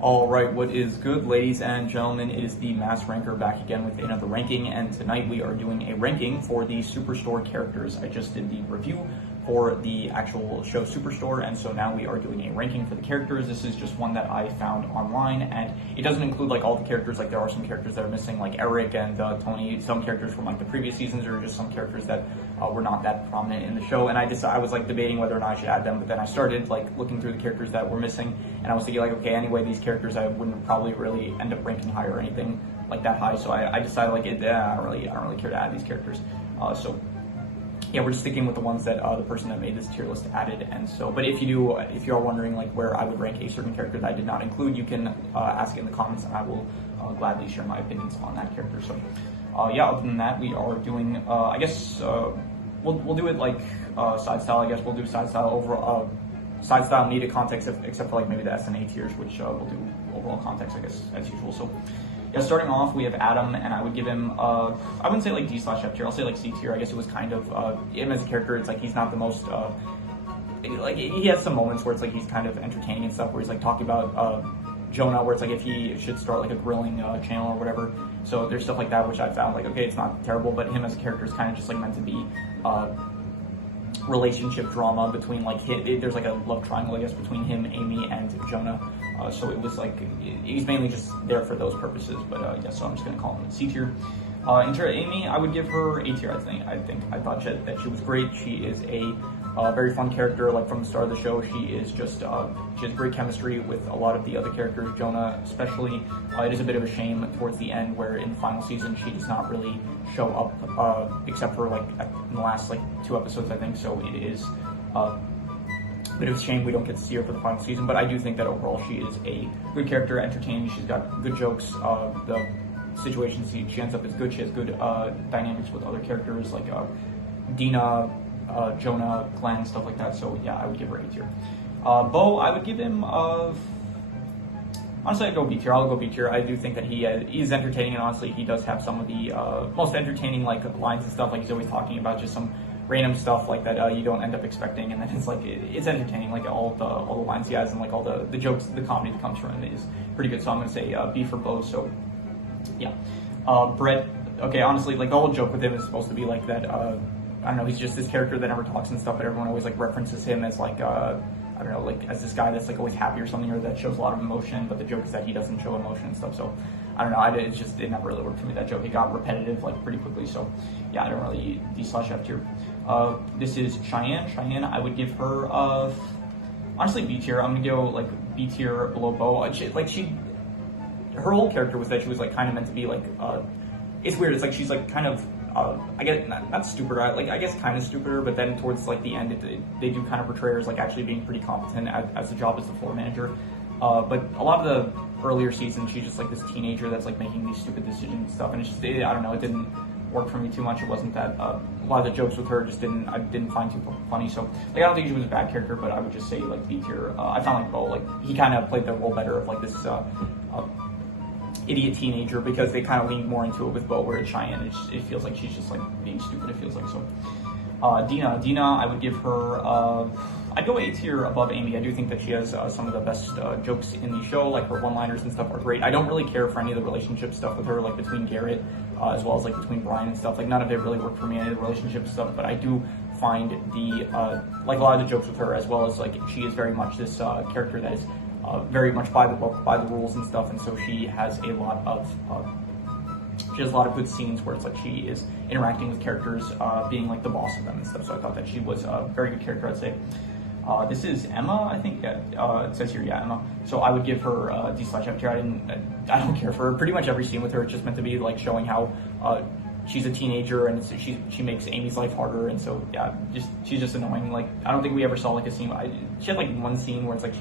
Alright, what is good, ladies and gentlemen? It is the Mass Ranker back again with another ranking, and tonight we are doing a ranking for the Superstore characters. I just did the review for the actual show Superstore, and so now we are doing a ranking for the characters. This is just one that I found online, and it doesn't include like all the characters. Like there are some characters that are missing, like Eric and Tony, some characters from like the previous seasons, or just some characters that were not that prominent in the show. And I was like debating whether or not I should add them, but then I started like looking through the characters that were missing, and I was thinking like, okay, anyway, these characters I wouldn't probably really end up ranking high or anything like that high. So I decided like I don't really care to add these characters. So yeah, we're just sticking with the ones that the person that made this tier list added. And so, but if you are wondering like where I would rank a certain character that I did not include, you can ask it in the comments, and I will gladly share my opinions on that character. So yeah, other than that, we are doing I guess we'll do it like side style. I guess we'll do side style over side style needed context, except for like maybe the S and A tiers, which we'll do overall context, I guess, as usual. So yeah, starting off, we have Adam, and I would give him, I wouldn't say like D/F tier, I'll say like C tier. I guess it was kind of, him as a character, it's like he's not the most, like he has some moments where it's like he's kind of entertaining and stuff, where he's like talking about Jonah, where it's like if he should start like a grilling channel or whatever. So there's stuff like that, which I found like, okay, it's not terrible, but him as a character is kind of just like meant to be relationship drama between like there's like a love triangle, I guess, between him, Amy, and Jonah. So it was like he's mainly just there for those purposes. But yeah, so I'm just gonna call him C tier. In terms of Amy, I would give her A tier. I thought that she was great. She is a very fun character. Like from the start of the show, she is just she has great chemistry with a lot of the other characters, Jonah especially. It is a bit of a shame towards the end, where in the final season she does not really show up, except for like in the last like 2 episodes, I think. So it is a bit of a shame we don't get to see her for the final season. But I do think that overall she is a good character, entertaining. She's got good jokes. The situations she ends up is good. She has good dynamics with other characters like Dina, Jonah, Glenn, stuff like that. So yeah, I would give her A tier. Bo, I would give him honestly, I'd go B tier. I'll go B tier. I do think that he is entertaining, and honestly, he does have some of the most entertaining like lines and stuff. Like he's always talking about just some random stuff like that you don't end up expecting, and then it's like it's entertaining. Like all the lines he has and like all the jokes, the comedy that comes from it is pretty good. So I'm gonna say B for Bo. So yeah, Brett. Okay, honestly, like the whole joke with him is supposed to be like that. I don't know. He's just this character that never talks and stuff, but everyone always like references him as like I don't know, like as this guy that's like always happy or something, or that shows a lot of emotion. But the joke is that he doesn't show emotion and stuff. So I don't know. It never really worked for me, that joke. It got repetitive like pretty quickly. So yeah, I don't really D/F tier. This is Cheyenne. Cheyenne, I would give her honestly B tier. I'm gonna go like B tier below Bo. Her whole character was that she was like kind of meant to be like it's weird. It's like she's like kind of I get not stupider. I guess kind of stupider, but then towards like the end, they do kind of portray her as like actually being pretty competent as the job as the floor manager. But a lot of the earlier seasons, she's just like this teenager that's like making these stupid decisions and stuff, and it's just I don't know. It didn't work for me too much. It wasn't that a lot of the jokes with her just I didn't find too funny. So like I don't think she was a bad character, but I would just say like B tier. I found like Bo, like he kind of played the role better of like this idiot teenager, because they kind of leaned more into it with Bo, where it's Cheyenne, it feels like she's just like being stupid, it feels like. So Dina, I would give her I'd go A tier above Amy. I do think that she has some of the best jokes in the show, like her one-liners and stuff are great. I don't really care for any of the relationship stuff with her, like between Garrett as well as like between Brian and stuff. Like none of it really worked for me, any of the relationship stuff, but I do find the like a lot of the jokes with her, as well as like she is very much this character that is very much by the book, by the rules and stuff, and so she has a lot of good scenes where it's like she is interacting with characters, being like the boss of them and stuff. So I thought that she was a very good character, I'd say. This is Emma, I think. It says here, yeah, Emma. So I would give her D/F tier. I don't care for her. Pretty much every scene with her, it's just meant to be like showing how she's a teenager, and she makes Amy's life harder, and so yeah, she's just annoying. Like I don't think we ever saw like a scene. She had like one scene where it's like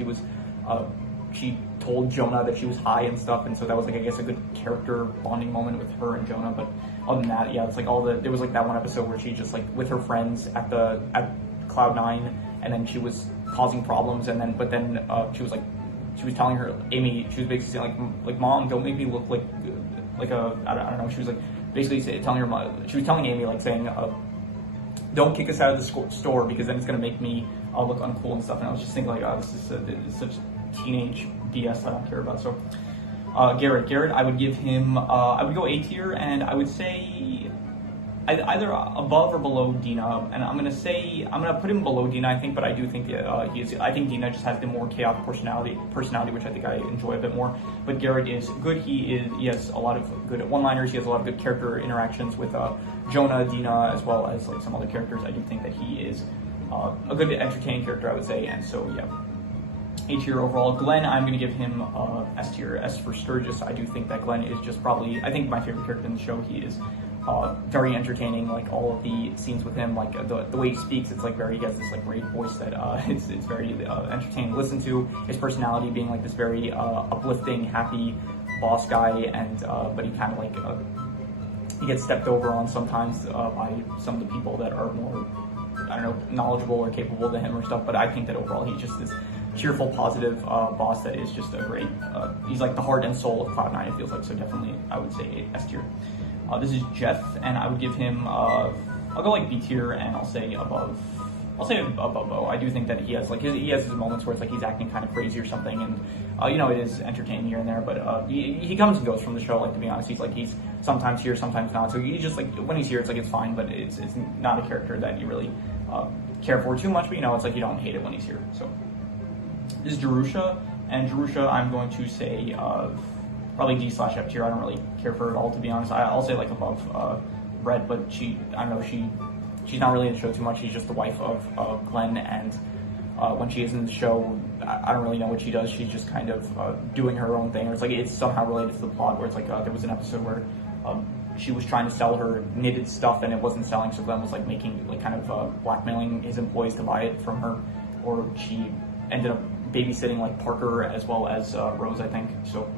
she told Jonah that she was high and stuff, and so that was like I guess a good character bonding moment with her and Jonah. But other than that, yeah, it's like there was like that one episode where she just like with her friends at Cloud 9, and then she was causing problems, and then she was telling her Amy, she was basically saying like Mom, don't make me look like a I don't know. She was like basically telling her mom, she was telling Amy like saying don't kick us out of the store, because then it's gonna make me look uncool and stuff. And I was just thinking like, oh, this is such teenage BS I don't care about. So Garrett, I would give him, I would go A tier, and I would say either above or below Dina, and I'm gonna put him below Dina, I think, but I do think I think Dina just has the more chaotic personality, which I think I enjoy a bit more. But Garrett is good. He has a lot of good one-liners. He has a lot of good character interactions with Jonah, Dina, as well as like some other characters. I do think that he is a good entertaining character, I would say, and so yeah. A tier overall. Glenn, I'm going to give him S tier. S for Sturgis. I do think that Glenn is just probably, I think, my favorite character in the show. He is very entertaining. Like all of the scenes with him, like the way he speaks, it's like he has this like great voice that it's very entertaining to listen to. His personality being like this very uplifting, happy boss guy, and but he kind of like he gets stepped over on sometimes by some of the people that are more, I don't know, knowledgeable or capable than him or stuff. But I think that overall he's just this cheerful, positive boss that is just a great, he's like the heart and soul of Cloud9, it feels like, so definitely I would say S tier. This is Jeff, and I would give him, I'll go like B tier, and I'll say above O. I do think that he has his moments where it's like he's acting kind of crazy or something, and you know, it is entertaining here and there, but he comes and goes from the show, like, to be honest. He's sometimes here, sometimes not, so he just, like, when he's here, it's like it's fine, but it's not a character that you really care for too much, but you know, it's like you don't hate it when he's here, so. This is Jerusha, and Jerusha I'm going to say probably D/F tier. I don't really care for her at all, to be honest. I'll say like above Red, but I don't know, she's not really in the show too much. She's just the wife of Glenn, and when she is in the show, I don't really know what she does. She's just kind of doing her own thing, or it's like it's somehow related to the plot, where it's like there was an episode where she was trying to sell her knitted stuff and it wasn't selling, so Glenn was like making, like, kind of blackmailing his employees to buy it from her, or she ended up babysitting like Parker as well as Rose, I think. So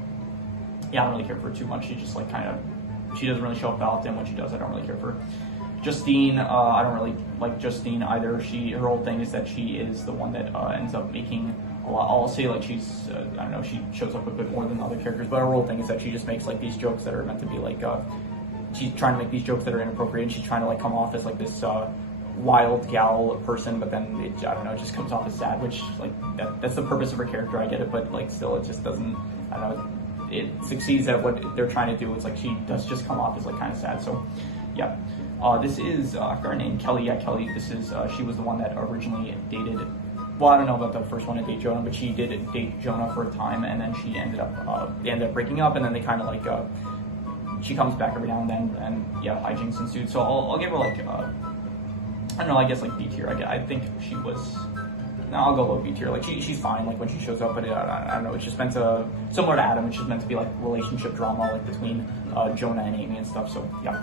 yeah, I don't really care for her too much. She just like she doesn't really show up that often. When she does, I don't really care for her. Justine, I don't really like Justine either. Her whole thing is that she is the one that ends up making a lot. I'll say like she's, I don't know, she shows up a bit more than the other characters, but her whole thing is that she just makes like these jokes that are meant to be like, she's trying to make these jokes that are inappropriate, and she's trying to like come off as like this wild gal person, but then I don't know, it just comes off as sad, which like that's the purpose of her character. I get it, but like still, it just doesn't, I don't know, it succeeds at what they're trying to do. It's like she does just come off as like kind of sad. So yeah, this is I forgot her name, Kelly. Yeah, Kelly. This is she was the one that originally dated, well, I don't know about the first one to date Jonah, but she did date Jonah for a time, and then they ended up breaking up, and then they kind of like she comes back every now and then, and yeah, hijinks ensued. So I'll give her like I don't know, I guess like B tier. I think she was, no, I'll go low B tier. Like she's fine like when she shows up, but I don't know, it's just meant to, similar to Adam, it's just meant to be like relationship drama like between Jonah and Amy and stuff. So yeah,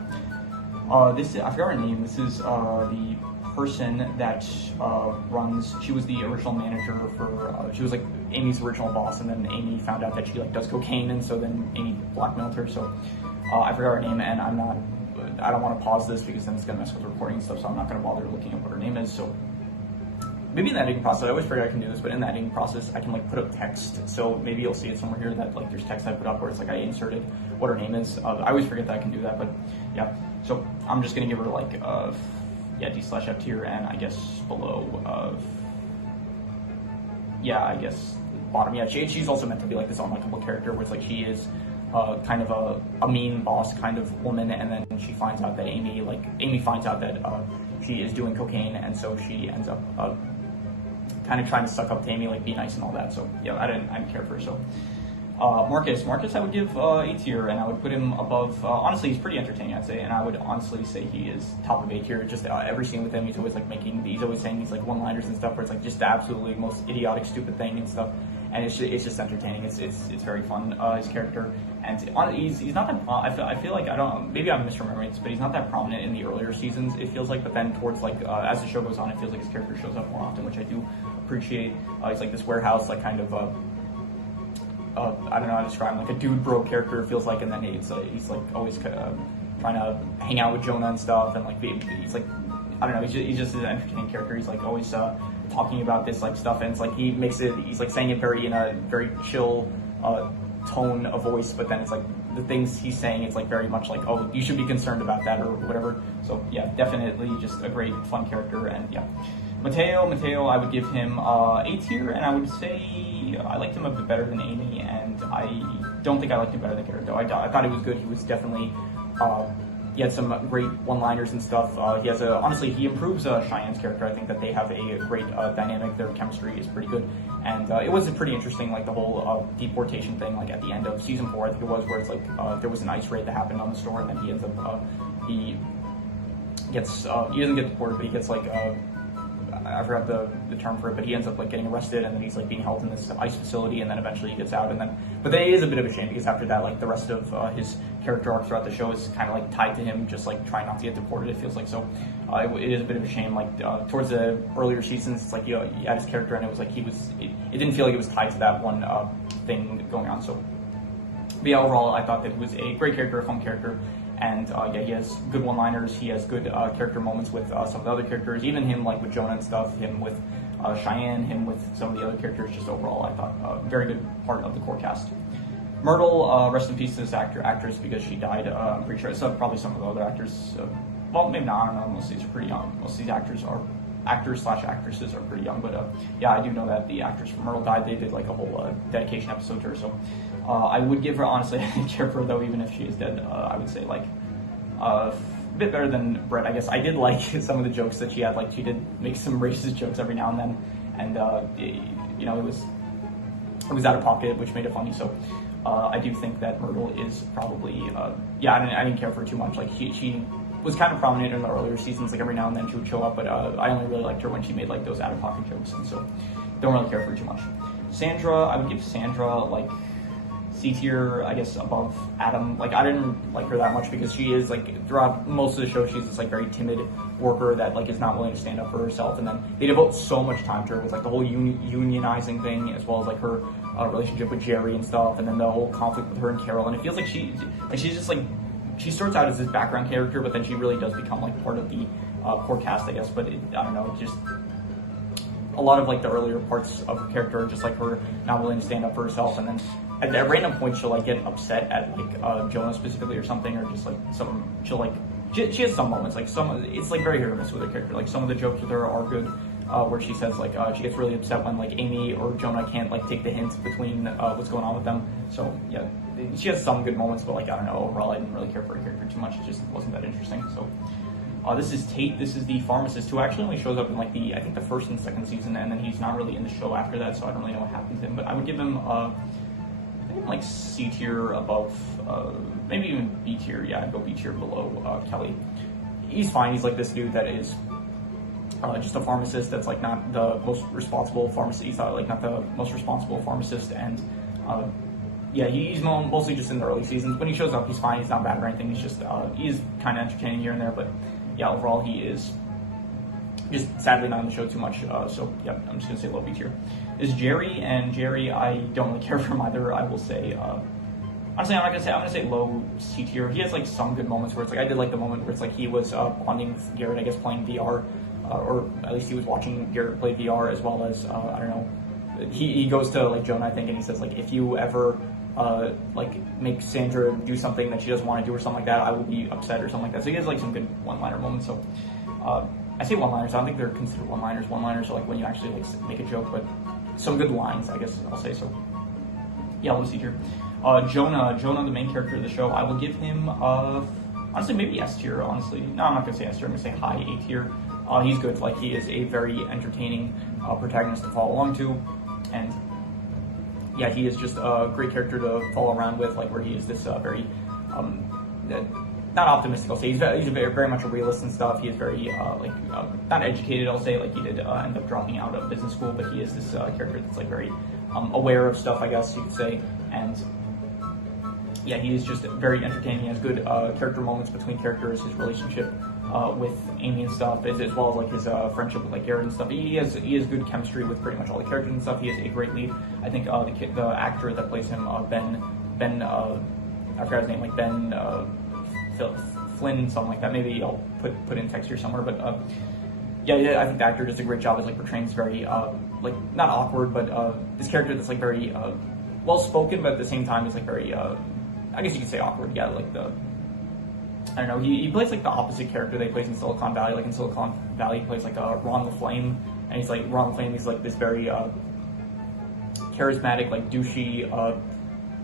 this is, I forgot her name. This is the person that runs, she was the original manager for, she was like Amy's original boss, and then Amy found out that she like does cocaine, and so then Amy blackmailed her. So I forgot her name, and I don't want to pause this because then it's going to mess with recording and stuff, so I'm not going to bother looking up what her name is. So maybe in the editing process, I always forget I can do this, but in the editing process, I can like put up text. So maybe you'll see it somewhere here that like there's text I put up where it's like I inserted what her name is. I always forget that I can do that, but yeah. So I'm just going to give her like, yeah, D/F tier, and I guess below yeah, I guess bottom. Yeah, she's also meant to be like this unlikable character where it's like she is kind of a mean boss kind of woman, and then she finds out that Amy finds out that she is doing cocaine, and so she ends up kind of trying to suck up to Amy, like be nice and all that. So yeah, I didn't care for her. So Marcus I would give A tier, and I would put him above, honestly he's pretty entertaining, I'd say, and I would honestly say he is top of A tier. Just every scene with him, he's always like he's always saying these like one-liners and stuff where it's like just the absolutely most idiotic stupid thing and stuff, and it's just entertaining. It's very fun, his character, and he's not that I feel like, I don't, maybe I'm misremembering this, but he's not that prominent in the earlier seasons, it feels like, but then towards like as the show goes on, it feels like his character shows up more often, which I do appreciate. He's like this warehouse, like kind of I don't know how to describe him, like a dude bro character, it feels like, and then he's like always trying to hang out with Jonah and stuff, and like he's like, I don't know, he's just an entertaining character. He's like always talking about this like stuff, and it's like he's like saying it in a very chill tone of voice, but then it's like the things he's saying, it's like very much like, oh, you should be concerned about that or whatever. So yeah, definitely just a great fun character, and yeah. Mateo, I would give him A tier, and I would say I liked him a bit better than Amy, and I don't think I liked him better than Garrett, though. I thought he was good. He was definitely, he had some great one-liners and stuff. Honestly, he improves Cheyenne's character. I think that they have a great dynamic. Their chemistry is pretty good, and it was pretty interesting, like the whole deportation thing, like at the end of season 4, I think it was, where it's like there was an ice raid that happened on the store, and then he ends up, he doesn't get deported, but he gets like, I forgot the term for it, but he ends up like getting arrested, and then he's like being held in this ice facility, and then eventually he gets out, but then it is a bit of a shame, because after that, like the rest of his character arc throughout the show is kind of like tied to him just like trying not to get deported, it feels like. So it is a bit of a shame, like towards the earlier seasons, it's like you had his character, and it was like it didn't feel like it was tied to that one thing going on. So but yeah, overall I thought that he was a great character, a fun character. And he has good one-liners. He has good character moments with some of the other characters, even him like with Jonah and stuff, him with Cheyenne, him with some of the other characters. Just overall, I thought very good part of the core cast. Myrtle, rest in peace to this actress, because she died. I'm pretty sure. So probably some of the other actors. Well, maybe not. I don't know. Most of these are pretty young. Most of these actors/actresses are pretty young. But yeah, I do know that the actress from Myrtle died. They did like a whole dedication episode to her. So I would give her, honestly, I didn't care for her though, even if she is dead. I would say like a bit better than Brett, I guess. I did like some of the jokes that she had. Like she did make some racist jokes every now and then, and it was out of pocket, which made it funny. So I do think that Myrtle is probably I didn't care for her too much. Like she was kind of prominent in the earlier seasons. Like every now and then she would show up, but I only really liked her when she made like those out of pocket jokes, and so don't really care for her too much. Sandra, I would give Sandra like C tier, I guess, above Adam. Like I didn't like her that much, because she is like throughout most of the show she's this like very timid worker that like is not willing to stand up for herself, and then they devote so much time to her with like the whole unionizing thing, as well as like her relationship with Jerry and stuff, and then the whole conflict with her and Carol. And it feels like she's just like, she starts out as this background character, but then she really does become like part of the core cast, I guess. But I don't know, just a lot of like the earlier parts of her character are just like her not willing to stand up for herself, and then at random points she'll like get upset at like Jonah specifically or something, or just like she has some moments, like it's like very hit or miss with her character. Like some of the jokes with her are good, where she says like she gets really upset when like Amy or Jonah can't like take the hint between what's going on with them. So yeah, she has some good moments, but like I don't know, overall I didn't really care for her character too much. It just wasn't that interesting. So this is Tate. This is the pharmacist who actually only shows up in like I think the first and second season, and then he's not really in the show after that, so I don't really know what happens to him. But I would give him like C tier above, maybe even B tier. Yeah, I'd go B tier below Kelly. He's fine. He's like this dude that is just a pharmacist that's like not the most responsible pharmacist. He's like not the most responsible pharmacist, and he's mostly just in the early seasons. When he shows up, he's fine. He's not bad or anything. He's just he's kind of entertaining here and there, but yeah, overall he is just sadly not in the show too much. So yeah, I'm just gonna say low B tier. Is Jerry, and Jerry I don't really care for him either. I will say honestly I'm gonna say low C tier. He has like some good moments where it's like, I did like the moment where it's like he was bonding with Garrett, I guess, playing VR, or at least he was watching Garrett play VR, as well as I don't know, he goes to like Jonah, I think, and he says like, if you ever like make Sandra do something that she doesn't want to do or something like that, I will be upset or something like that. So he has like some good one-liner moments. So I say one-liners, I don't think they're considered one-liners. One-liners are like when you actually like make a joke, but some good lines, I guess I'll say. So yeah, low C tier. Jonah, the main character of the show, I will give him honestly maybe S tier. Honestly, no, I'm not gonna say S tier. I'm gonna say high A tier. He's good. Like he is a very entertaining protagonist to follow along to, and yeah, he is just a great character to follow around with. Like where he is this very not optimistic, I'll say. He's very much a realist and stuff. He is very not educated, I'll say. Like he did end up dropping out of business school, but he is this character that's like very aware of stuff, I guess you could say. And yeah, he is just very entertaining. He has good character moments between characters. His relationship with Amy and stuff, as well as like his friendship with like Garrett and stuff. He has good chemistry with pretty much all the characters and stuff. He is a great lead. I think the actor that plays him, Ben, I forgot his name, like Ben Flynn, something like that. Maybe I'll put in text here somewhere. But I think the actor does a great job as like portraying this very like not awkward, but this character that's like very well spoken, but at the same time is like very I guess you could say awkward. Yeah, like I don't know. He plays like the opposite character that he plays in Silicon Valley. Like in Silicon Valley, he plays like Ron the Flame, and he's like Ron Flame. He's like this very charismatic, like douchey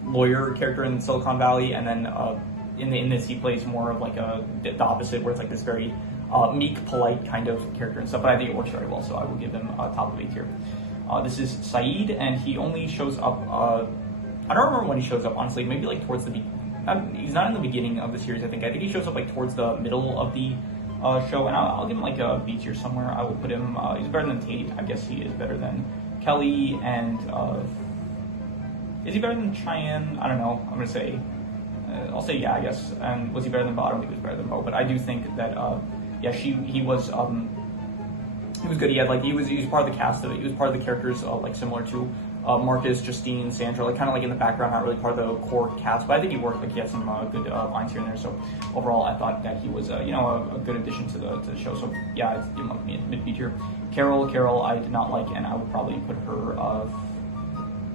lawyer character in Silicon Valley, and then in this he plays more of like the opposite, where it's like this very meek, polite kind of character and stuff. But I think it works very well, so I will give him a top of 8 here. This is Saeed, and he only shows up. I don't remember when he shows up, honestly. Maybe like towards the he's not in the beginning of the series. I think he shows up like towards the middle of the show, and I'll give him like a B tier somewhere. I will put him. He's better than Tate. I guess he is better than Kelly, and is he better than Cheyenne? I don't know. I'm gonna say. I'll say yeah, I guess. And was he better than Bo? I don't think he was better than Bo, but I do think that yeah, he was. He was good. He had like he was part of the cast of it. He was part of the characters like similar to Marcus, Justine, Sandra, like kind of like in the background, not really part of the core cast. But I think he worked. Like he had some good lines here and there. So overall, I thought that he was a good addition to the show. So yeah, I'd give him like mid B tier. Carol, I did not like, and I would probably put her.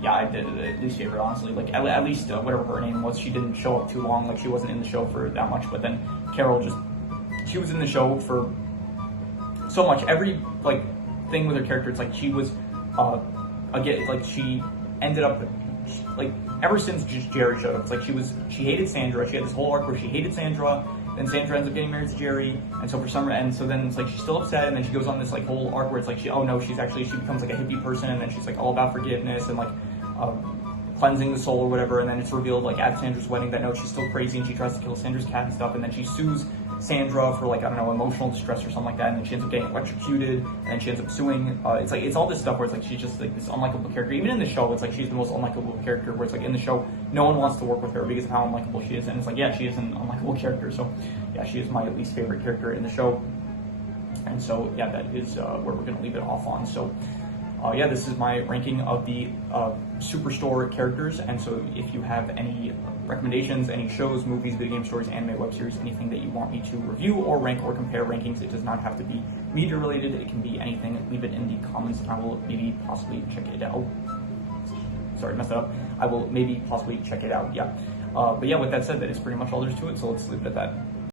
Yeah, I did at least favorite, honestly. Like at least whatever her name was, she didn't show up too long. Like she wasn't in the show for that much. But then Carol she was in the show for so much. Every like thing with her character, it's like she was again, like she ended up like ever since just Jerry showed up, it's like she hated Sandra. She had this whole arc where she hated Sandra, then Sandra ends up getting married to Jerry, and so so then it's like she's still upset, and then she goes on this like whole arc where it's like she becomes like a hippie person, and then she's like all about forgiveness and like cleansing the soul or whatever, and then it's revealed like at Sandra's wedding that no, she's still crazy, and she tries to kill Sandra's cat and stuff, and then she sues Sandra for like, I don't know, emotional distress or something like that, and then she ends up getting electrocuted, and then she ends up suing. It's all this stuff where it's like she's just like this unlikable character. Even in the show, it's like she's the most unlikable character, where it's like in the show, no one wants to work with her because of how unlikable she is, and it's like, yeah, she is an unlikable character, so yeah, she is my least favorite character in the show, and so yeah, that is where we're going to leave it off on. So yeah, this is my ranking of the Superstore characters, and so if you have any recommendations, any shows, movies, video game stories, anime, web series, anything that you want me to review or rank or compare rankings, it does not have to be media related, it can be anything. Leave it in the comments and I will maybe possibly check it out. Sorry, messed that up. I will maybe possibly check it out, yeah. But yeah, with that said, that is pretty much all there is to it, so let's leave it at that.